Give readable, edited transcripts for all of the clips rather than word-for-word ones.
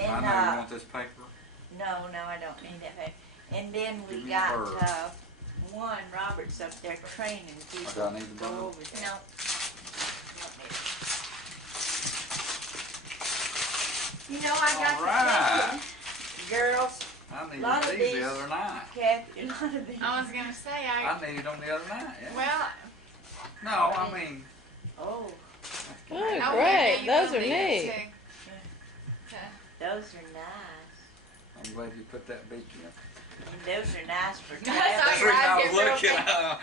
And, I know you want this paper. no, I don't need that paper. And then we Give me got, the bird. one, Robert's up there training people. do I need the Go bird? over there. No. You know, I got Alright. to thinking, girls, I needed Lot of these these- the other night. Kathy, a lot of these. I was gonna say, I needed them the other night. Yeah. well, No, I mean, Oh, Oh, oh, great. yeah, Those you are will need neat. it too. those are nice. I'm glad you put that beak in. And those are nice for That's That's all the traveling. right. reason I was get real looking. quick.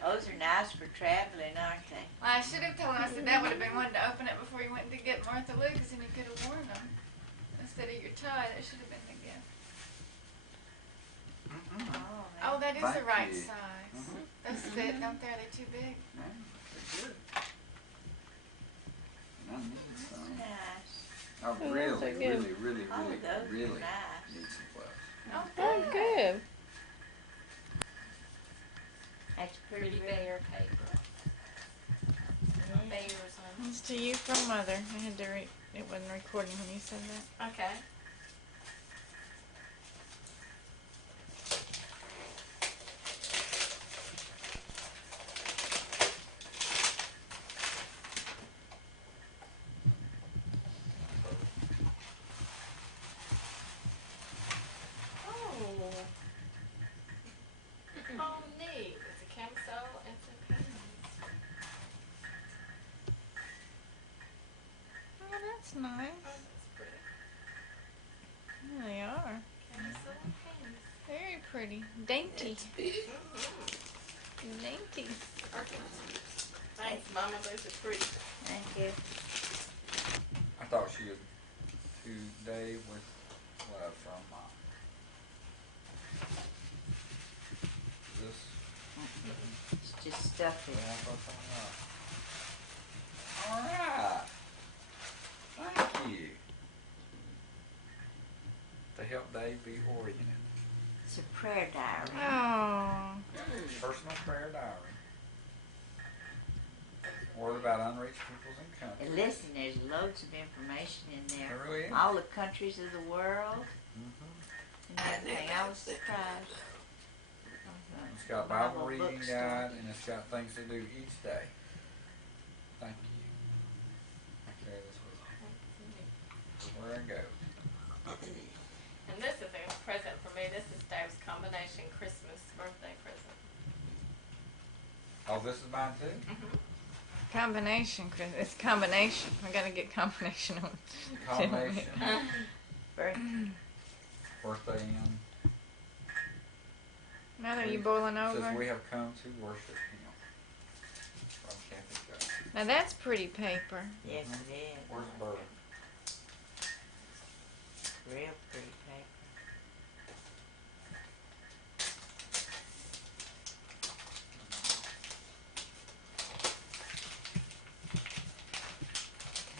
Those are nice for traveling, aren't they? Well, I should have told him. I said that would have been one to open it before you went to get Martha Lucas, and you could have worn them instead of your tie. That should have been the gift. Oh, that is the Thank right you. size. Mhm. Those fit, don't they? Are they too big? Yeah, they're good. And I need some. Nice. I Oh, those really, are good. really, Oh, really, those are really nice. need some clothes. Oh, Oh, good. That's pretty Pretty rare. bear paper. Bears on. It's to you from Mother. I had to it wasn't recording when you said that. Okay. Oh, neat. It's a camisole and some pants. Oh, that's nice. Oh, that's pretty. Yeah, they are. Camisole and pants. Very pretty. Dainty. Dainty. Thanks, Mama. Those are pretty. Thank you. I thought she had today with love from this. It's just stuffy. All right. Thank you. To help Dave be oriented. It's a prayer diary. Oh. Personal prayer diary. Word about unreached peoples and countries. And listen, there's loads of information in there. There really is. All the countries of the world Mhm. and everything. I was surprised. It's got a Bible reading bookstore. guide and it's got things to do each day. Thank you. I carry this with me. Where I go. And this is a present for me. This is Dave's combination Christmas birthday present. Oh, this is mine too? Combination, Chris. It's combination. I gotta get combination on. Combination. Very- Birthday in. Mother, you boiling Says over? we have come to worship Him. From Catholic Church. Now that's pretty paper. Yes, it is. Where's Burr? Real pretty paper.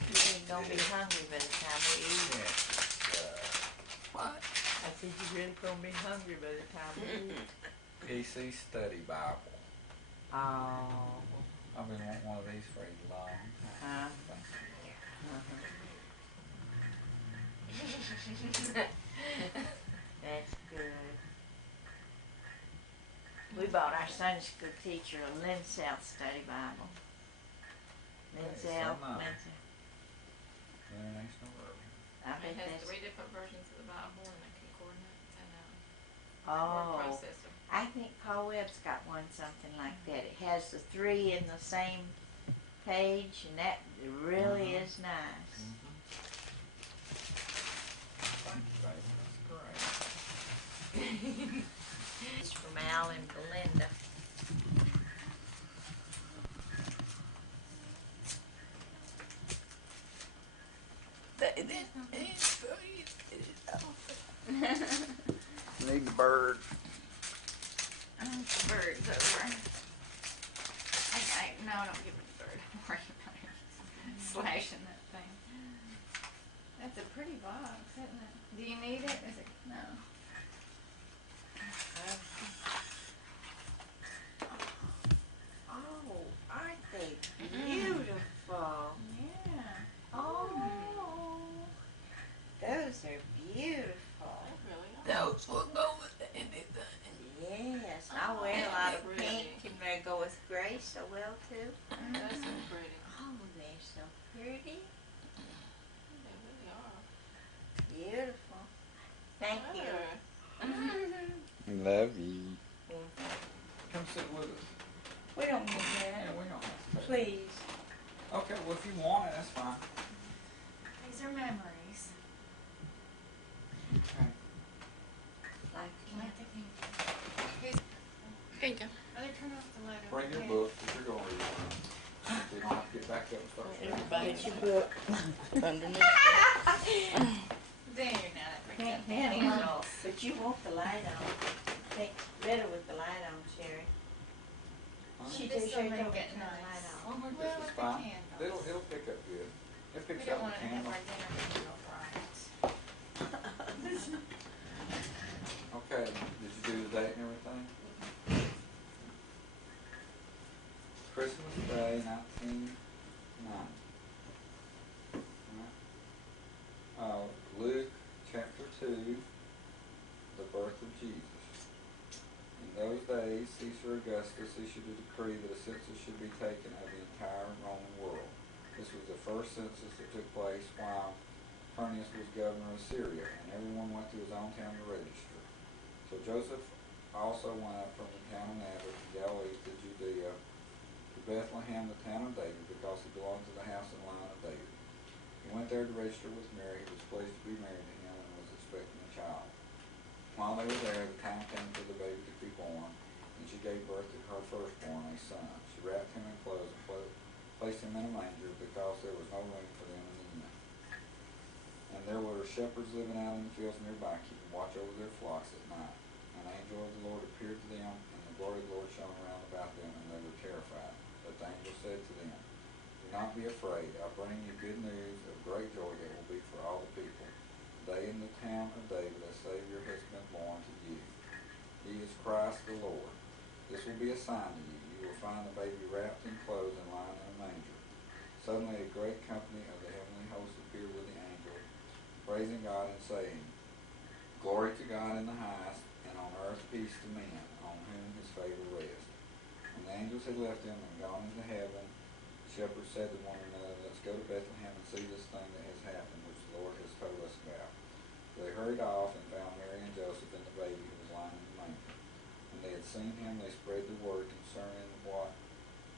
You ain't gonna be hungry by the time we eat. What? I said you really gonna be hungry by the time we eat. PC Study Bible. Oh. I've been wanting one of these for a long time. Thank you. That's good. We bought our Sunday school teacher a Lynn South Study Bible. Lynn That is so South, nice. Lynn South. International Version. I It bet has that's, 3 different versions of the Bible and a concordance and a oh, word processor. I think Paul Webb's got one something like that. It has the 3 in the same page, and that really is nice. Thank you, baby. That's great. It's from Al and Belinda. Need the bird. The bird's over. No, don't give it the bird. I'm worried about it. Slashing that thing. That's a pretty box, isn't it? Do you need it? Is it? No. Oh, aren't they beautiful? Yeah. Oh, those Those are beautiful. Really are. Those will go with anything. Yes, I Oh, wear a lot of pretty. pink and they go with gray so well too. That's so pretty. Oh, they're so pretty. They really are. Beautiful. Thank you. Love you. Come sit with us. We don't need Yeah, that. we don't have to. Please. Okay, well, if you want it, that's fine. These are memories. Okay. Like Like the candy. Here you go. Oh, they turn off the light over Bring your there. book, if you're going to read one. So you don't have to get back up and start reading. Get your book. There, now that brings Can't up the handle it. candles. But you want the light on. Think better with the light on, Sherry. Huh? She This just will said make don't it turn the nice. light on. I think Well, this is with the fine. candles. It'll pick up good. It We picks don't up want the to have candle. our dinner candle bright. Okay, did you do the date and everything? Christmas Day, 1990. Luke chapter 2, the birth of Jesus. In those days, Caesar Augustus issued a decree that a census should be taken of the entire Roman world. This was the first census that took place while Quirinius was governor of Syria, and everyone went to his own town to register. So Joseph also went up from the town of Nazareth in Galilee to Judea, to Bethlehem, the town of David, because he belonged to the house and line of David. He went there to register with Mary, who was pleased to be married to him and was expecting a child. While they were there, the time came for the baby to be born, and she gave birth to her firstborn, a son. She wrapped him in clothes and placed him in a manger, because there was no room for them in the inn. And there were shepherds living out in the fields nearby, keeping watch over their flocks at night. An angel of the Lord appeared to them, and the glory of the Lord shone around about them, and they were terrified. But the angel said to them, "Do not be afraid. I bring you good news of great joy that will be for all the people. Today in the town of David a Savior has been born to you. He is Christ the Lord. This will be a sign to you. You will find the baby wrapped in clothes and lying in a manger." Suddenly a great company of the heavenly host appeared with the angel, praising God and saying, "Glory to God in the highest, and on earth peace to men, on whom his favor rests." When the angels had left them and gone into heaven, the shepherds said to one another, "Let's go to Bethlehem and see this thing that has happened, which the Lord has told us about." So they hurried off and found Mary and Joseph and the baby who was lying in the manger. When they had seen him, they spread the word concerning what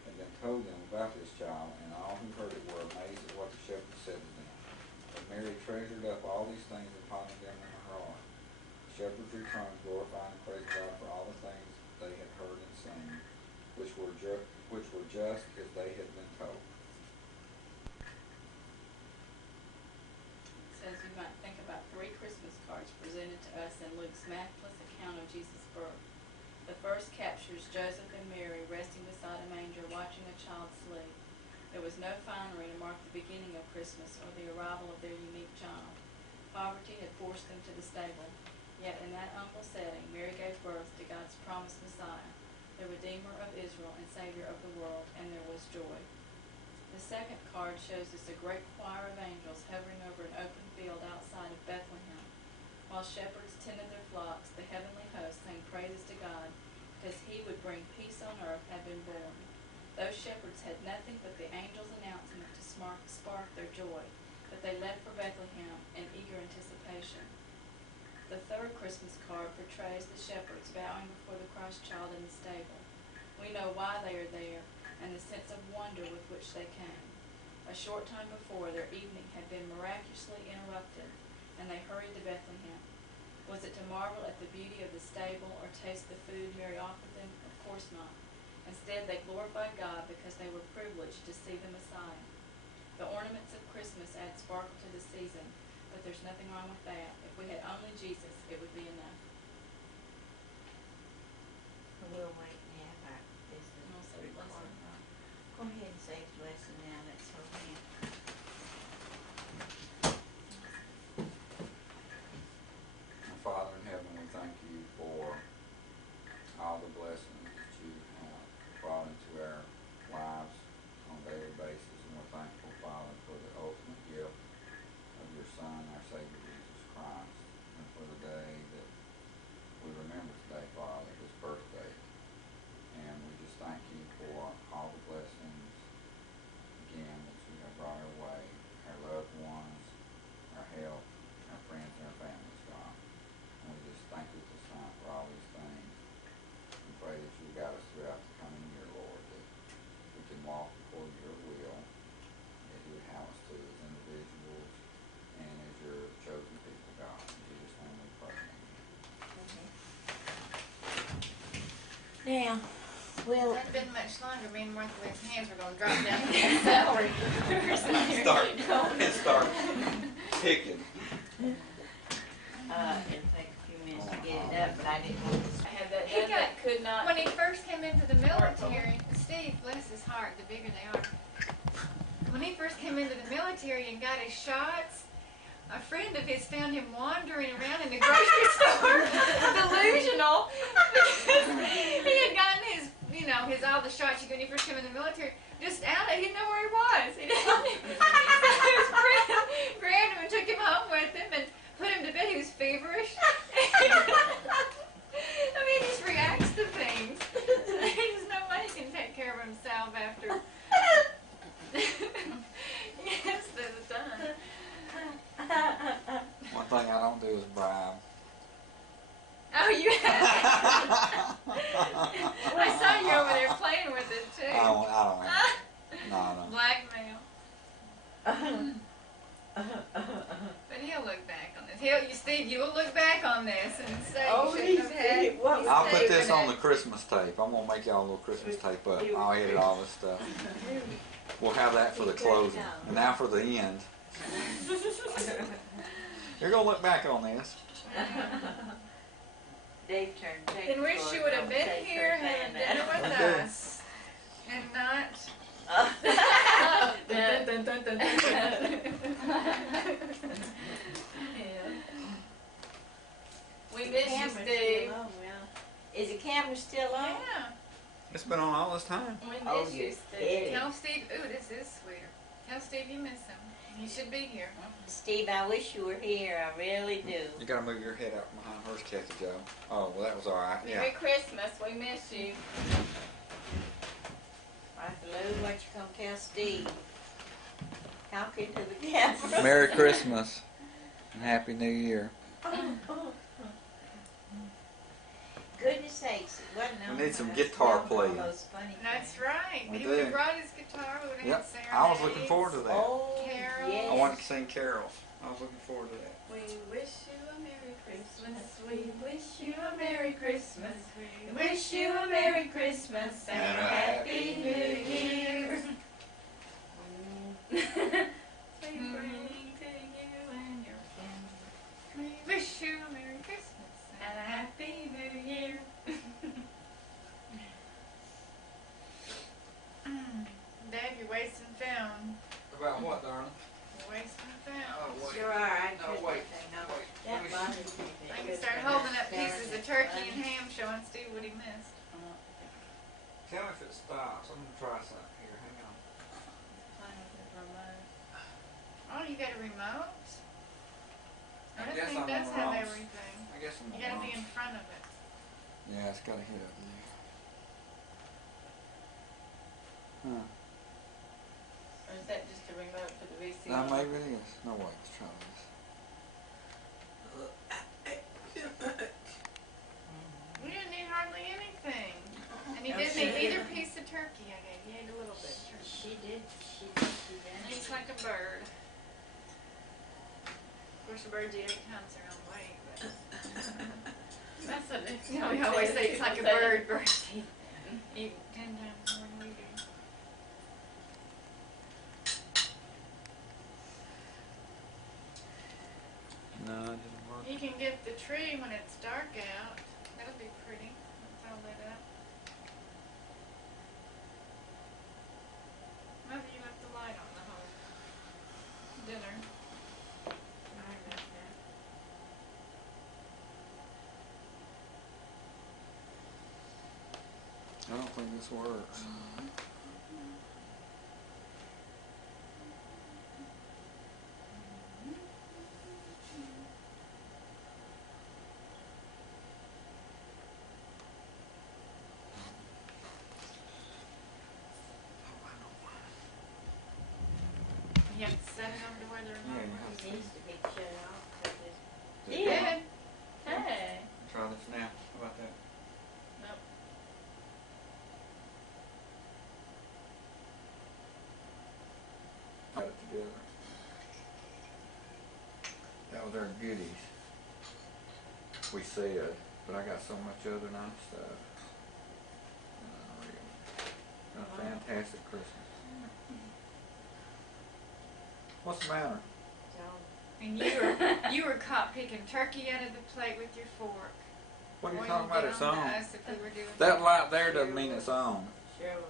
had been told them about this child, and all who heard it were amazed at what the shepherds said to them. But Mary treasured up all these things and pondered them in her heart. The shepherds returned, glorifying and praising God for all the things they had heard and seen, which were just as they had been told. It says we might think about 3 Christmas cards presented to us in Luke's matchless account of Jesus' birth. The first captures Joseph and Mary resting beside a manger watching a child sleep. There was no finery to mark the beginning of Christmas or the arrival of their unique child. Poverty had forced them to the stable, yet in that humble setting Mary gave birth to God's promised Messiah, the Redeemer of Israel and Savior of the world, and there was joy. The second card shows us a great choir of angels hovering over an open field outside of Bethlehem. While shepherds tended their flocks, the heavenly host sang praises to God, because he would bring peace on earth had been born. Those shepherds had nothing but the angel's announcement to spark their joy, but they left for Bethlehem in eager anticipation. The third Christmas card portrays the shepherds bowing before the Christ child in the stable. We know why they are there, and the sense of wonder with which they came. A short time before, their evening had been miraculously interrupted, and they hurried to Bethlehem. Was it to marvel at the beauty of the stable or taste the food Mary offered them? Of course not. Instead, they glorified God because they were privileged to see the Messiah. The ornaments of Christmas add sparkle to the season, but there's nothing wrong with that. If we had only Jesus, it would be enough. We'll wait and have our business. I'll say blessing. Go ahead and say blessing now, let's hold hands. Father in heaven, we thank you for all the blessings that you have brought into our lives on a daily basis, and we're thankful, Father, for the ultimate gift of your Son, our Savior, Jesus Now, well, Hadn't been much longer. Me and Martha's hands were gonna drop down to his salary. Start picking. it'll take a few minutes to get it up, but I didn't want to. I had that He done, got- that could not. When he first came into the military, Steve, bless his heart, the bigger they are. When he first came into the military and got his shots, a friend of his found him wandering around in the grocery store, delusional, because he had gotten his, his all the shots you get when you first come in the military. Just out, he didn't know where he was. He didn't. His friend grabbed him and took him home with him and put him to bed. He was feverish. I mean, he just reacts to things. There's no way he can take care of himself after. Yes, that's done. One thing I don't do is bribe. Oh, you have. I saw you over there playing with it too. I don't. No. Blackmail. But he'll look back on this. Steve, you will look back on this and say Oh, you shouldn't have had. he- what was I'll put saving this on it. the Christmas tape. I'm gonna make y'all a little Christmas tape up. I'll edit all this stuff. We'll have that for the closing. And now for the end. You're gonna look back on this. Dave turned. And wish you would have been here having dinner with Okay. us, and not. Dun, dun, dun, dun, dun, dun. We miss you, Steve. Is the camera still on? Yeah. It's been on all this time. We miss Oh, you, you Steve. kidding. Tell Steve. Ooh, this is sweeter. Tell Steve you miss him. He should be here. Steve, I wish you were here. I really do. You gotta move your head out from behind hers, Kathy Joe. Oh, well, that was all right. Yeah. Merry Christmas. We miss you. Martha Lou, what you gonna tell Steve? Talking to the camera. Merry Christmas and Happy New Year. Goodness sakes, it wasn't We on need some us guitar filming all playing. those funny That's things. right. We He do. would have brought his guitar. We would have Yep. had I was looking forward to that. Oh, Carol. yes. I wanted to sing Carol. I was looking forward to that. We wish you a Merry Christmas. We wish you a Merry Christmas. We wish you a Merry Christmas and a Happy New Year. We bring to you and your friends We wish you a Merry Christmas and a Happy New Year. Dad, you're wasting film. About what, darling? You're wasting film. Sure are. I No, couldn't wait, say no. wait. That bothers me. I can start holding up pieces of turkey and ham, showing Steve what he missed. Tell me if it stops. I'm gonna try something here. Hang on. Oh, you got a remote? I That guess thing I'm does on the have wrong- everything. I guess I'm You on gotta the be wrong- in front of it. Yeah, it's gotta hit up there. Huh. Or is that just a remote for the VCR? No, maybe it is. No, wait. Let's try this. We didn't need hardly anything. And he No, didn't she eat either didn't. piece of turkey I gave. He ate a little bit. She did. And he's like a bird. Of course, a birds eat 8 times their own weight, but That's what it is. you know, we always say it's like a bird. Birds eat 10 times more than we do. No, it didn't work. You can get the tree when it's dark out. That'll be pretty. It's all lit up. Maybe you left the light on the whole dinner. I don't think this works. You have to set it over to where the remote Yeah. was. It needs to be shut off. Did You it did. Hey. Try this now. How about that? Nope. Got it together. That was our goodies. We said, but I got so much other nice stuff. fantastic Christmas. What's the matter? And you were caught picking turkey out of the plate with your fork. What are you Boy, talking you'd about? get It's on to on. us if we were doing That light there doesn't mean it's on. Sure was.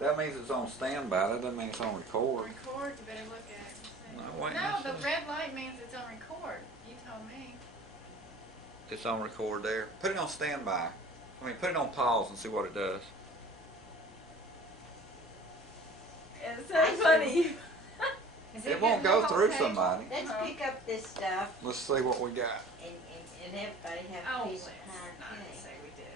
That means it's on standby. That doesn't mean it's on record. Record, you better look at it and see. No, wait, No, that's the red light means it's on record. You told me. It's on record there. Put it on standby. I mean, put it on pause and see what it does. It's so funny. Is It getting won't the go whole through page? somebody. Let's pick up this stuff Let's see what we got. and everybody have Oh, a let's piece of pie not cake. say we did.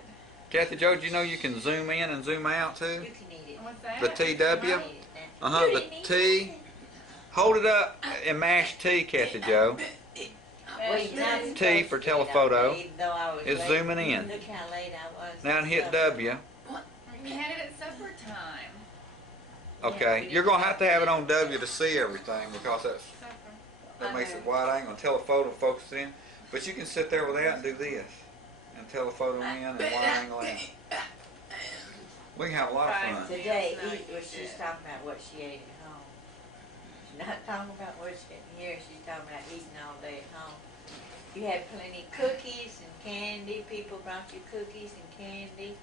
Kathy Joe, do you know you can zoom in and zoom out too? You can eat it. What's that? The TW? You can eat it now. Uh-huh, You the didn't eat T. nothing. Hold it up and mash T, Kathy Joe. Well, you're not T supposed for to eat telephoto it, even though I was is late. zooming in. Look how late I was. Now and hit W. We had it at supper time. Okay, you're gonna have to have it on W to see everything because Supper. that makes it wide angle and telephoto focus in. But you can sit there with that and do this. And telephoto in and wide angle in. We can have a lot of fun. Today, Yes, no, eat, you well, she's did. talking about what she ate at home. She's not talking about what she ate here, she's talking about eating all day at home. You had plenty of cookies and candy, people brought you cookies and candy.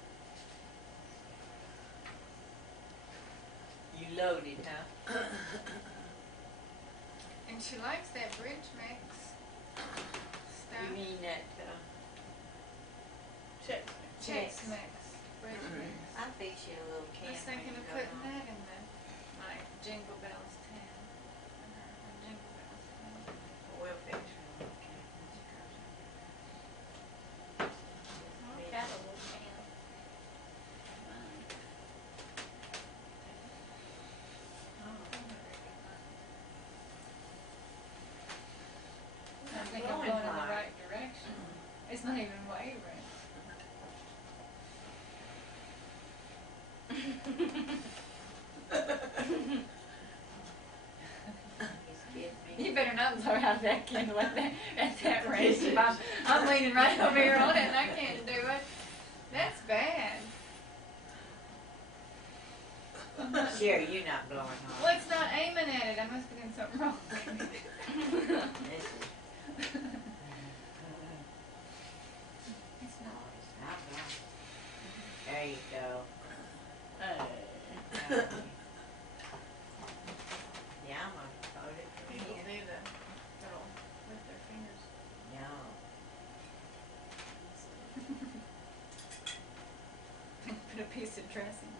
You loaded, huh? And she likes that bridge mix stuff. You mean that, Check. Chex mix. Bridge mix. I think she a little I can. was thinking of putting that in my Jingle Bells 10. My Jingle Bells 10. We'll fix her. Cattle can. I think I'm going in the right direction. It's not even wavering. You better not throw out that candle at that range. If I'm leaning right over here on it and I can't do it. That's bad. Sure, you're not blowing hard. Well, it's not aiming at it. I must be doing something wrong. This is, It's not. not wrong. There you go. Yeah, I'm gonna hold it from People here. do the little with their fingers. No. Put a piece of dressing.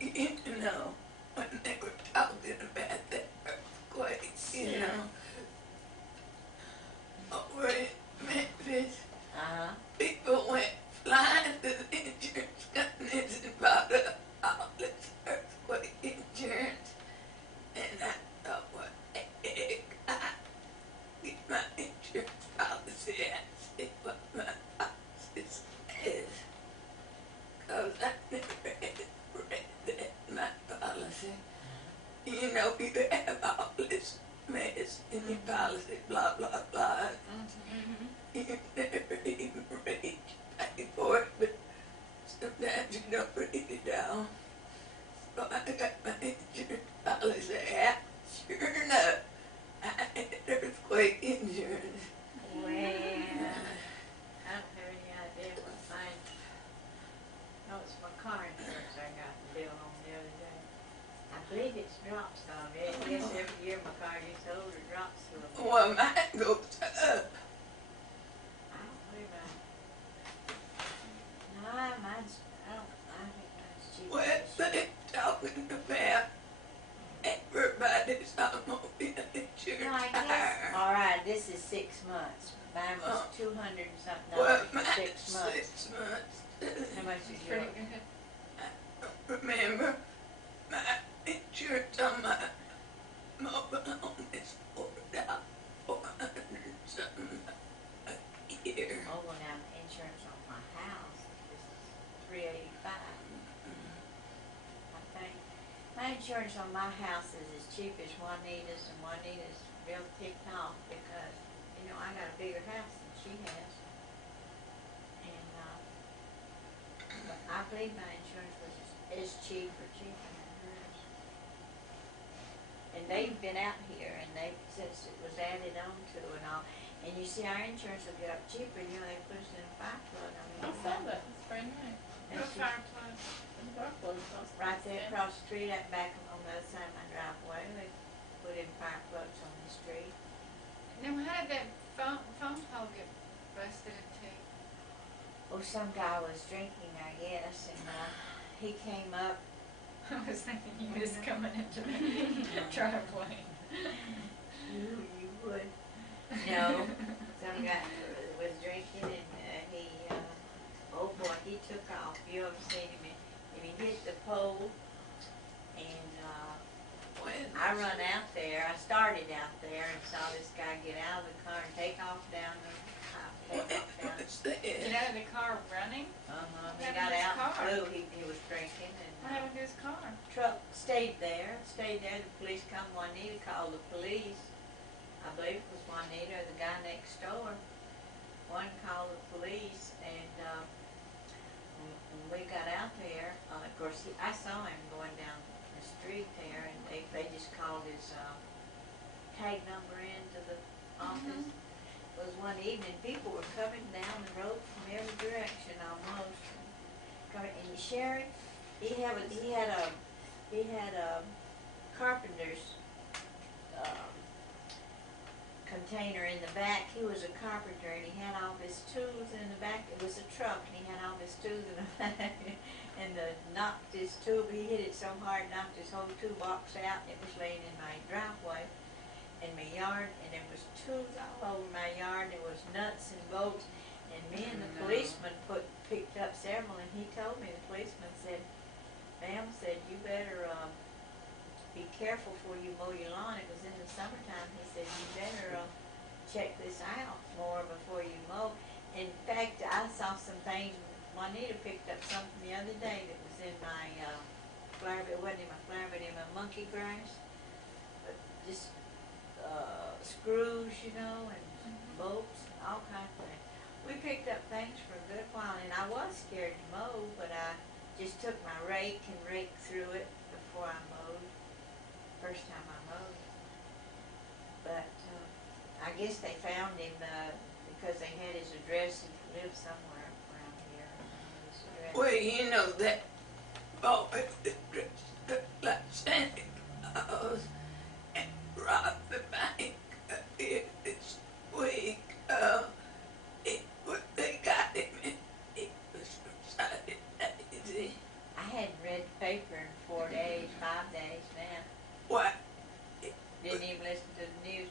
You know, when they were talking about that earthquake, you know, over in Memphis, people went flying to the insurance companies and bought up all this earthquake insurance. And I thought, what the heck? I get my insurance policy and see what my policy says. Cause I never read that my policy. You know, you have all this mess in your policy, blah, blah, blah. You never even read, pay for it, but sometimes you don't read it down. So I got my insurance policy out. Sure enough, I had earthquake insurance. Well, I don't have any idea what mine. No, it's my car insurance I got the bill on the other day. I believe it's drops on it. Yes, every year my car gets older, it drops a little bit. Well, mine goes up. I don't believe I. No, mine's, I think mine's cheaper. Well, they talking about everybody's automobile insurance No, I guess, higher. all right, this is 6 months. Mine was 200 and something Well, dollars for mine's 6 months. 6 months. How much is Pretty yours? good. Remember, my insurance on my mobile home is $400 something a year. Oh, well, now insurance on my house is $385. I think. My insurance on my house is as cheap as Juanita's, and Juanita's real ticked off because, you know, I got a bigger house than she has. And, but I believe my insurance is cheaper than hers. And they've been out here and since it was added on to and all, and you see our insurance will get up cheaper, you know, they put us in a fire flood. I saw that, it's brand new. And No she- fire plug. The dark blue cost Right there $10. across the street, out back on the other side of my driveway, they put in fire plugs on the street. Now, how did that phone pole get busted into? Oh, some guy was drinking, I guess, and, he came up. I was thinking you was coming into the driveway. You would. No, some guy was drinking and, oh boy, he took off. You ever seen him? And he hit the pole and, I run out there. I started out there and saw this guy get out of the car and take off down the Get out of the car running? He What got happened to his out car? and flew. He was drinking What and happened to his car? truck stayed there. The police come. Juanita called the police. I believe it was Juanita or the guy next door. One called the police and when we got out there, of course, I saw him going down the street there and they just called his tag number into the office. It was one evening, people were coming down the road from every direction almost. And the sheriff, he had a carpenter's container in the back. He was a carpenter and he had all his tools in the back. It was a truck and he had all his tools in the back. And knocked his tool, he hit it so hard, knocked his whole toolbox out. It was laying in my driveway. In my yard, and there was tools all over my yard. There was nuts and bolts, and me and the policeman picked up several. And he told me, the policeman said, "Ma'am," said, "you better be careful before you mow your lawn." It was in the summertime. He said, "You better check this out more before you mow." In fact, I saw some things. Juanita picked up something the other day that was in my flower. It wasn't in my flower, but in my monkey grass. But just screws, you know, and bolts, all kinds of things. We picked up things for a good while, and I was scared to mow, but I just took my rake and raked through it before I mowed. First time I mowed. But I guess they found him because they had his address. He lived somewhere around here. His address. Well, you know that boy dressed like Santa Claus and robbed the bank this week. They got him and he was decided easy. I hadn't read the paper in 4 days, 5 days now. What? Didn't even listen to the news.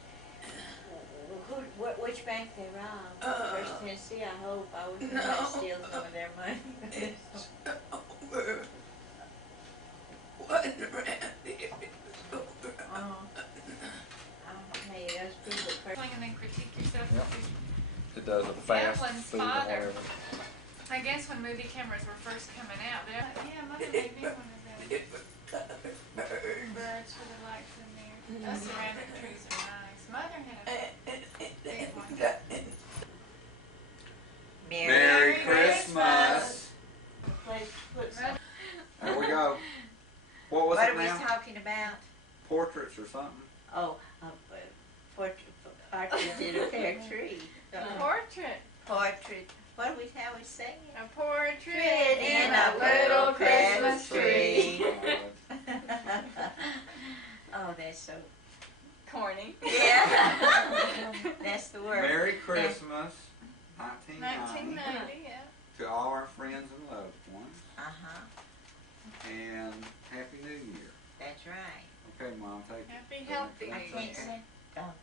Which bank they robbed? First Tennessee, I hope. I would steal some of their money. It's over. Wasn't around here. It was over. Hey, those people. And then critique yourself. Yep. It does a fast Evelyn's speed or father. whatever. I guess when movie cameras were first coming out, yeah, Mother made me one of those. It was covered birds. Birds with the lights in there. Those ceramic trees are nice. Mother had a big one. Merry Christmas. Let's put some. There we go. What was What it are we now? talking about? Portraits or something? Oh, portrait in a pear tree. A portrait. Portrait. What do we say? A portrait In a little Christmas tree. Oh, that's so. Corny. Yeah. That's the word. Merry Christmas, 1990, 1990, yeah. to all our friends and loved ones, Uh-huh. and Happy New Year. That's right. Okay, Mom, take it. Happy, healthy I New can't Year. say. Oh.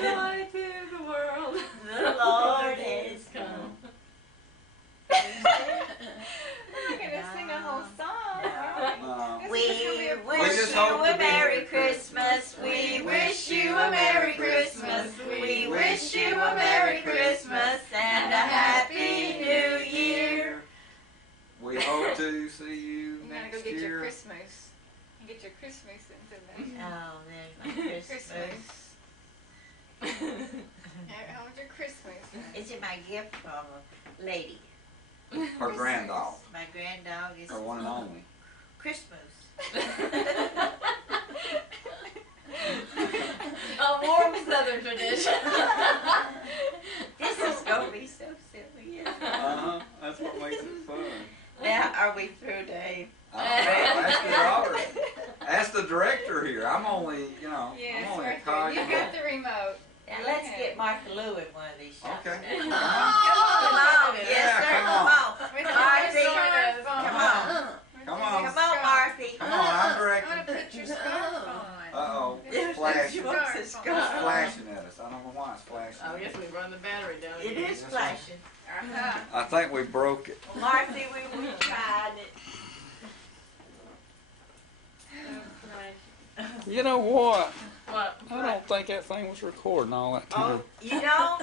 Joy to the world. The Lord has come. We're gonna sing a whole song. No. We We wish just you hope to a be Merry here. Christmas. We wish you a Merry Christmas. We wish you a Merry Christmas and a Happy New Year. We hope to see you You gotta next go get your year. Christmas. You get your Christmas into them. Oh, there's my Christmas. Christmas. How was your Christmas? It's my gift from a lady. Her grand dog. My grand dog is Her one and only. Christmas. A warm Southern tradition. This is gonna be so silly. Uh-huh. That's what makes it fun. Now, are we through, Dave? Ask the daughter. Ask the director here. I'm only, I'm only a cog. You got the remote. Now, let's get Martha Lou in one of these shots. Okay. Come on. Yes, Yeah, sir. come Come on. With the Marthy. scarf on. Come on. Come on. Come on, Marthy. Come on, I'm I want directing. to put your scarf on. Uh-oh. Yes, Flashing. she wants a It's scarf. flashing at us. I don't know why it's flashing. Oh, yes, we run the battery down. It is Yes, flashing. Uh-huh. I think we broke it. Marthy, we tried it. You know what? What? I don't think that thing was recording all that time. Oh, you don't?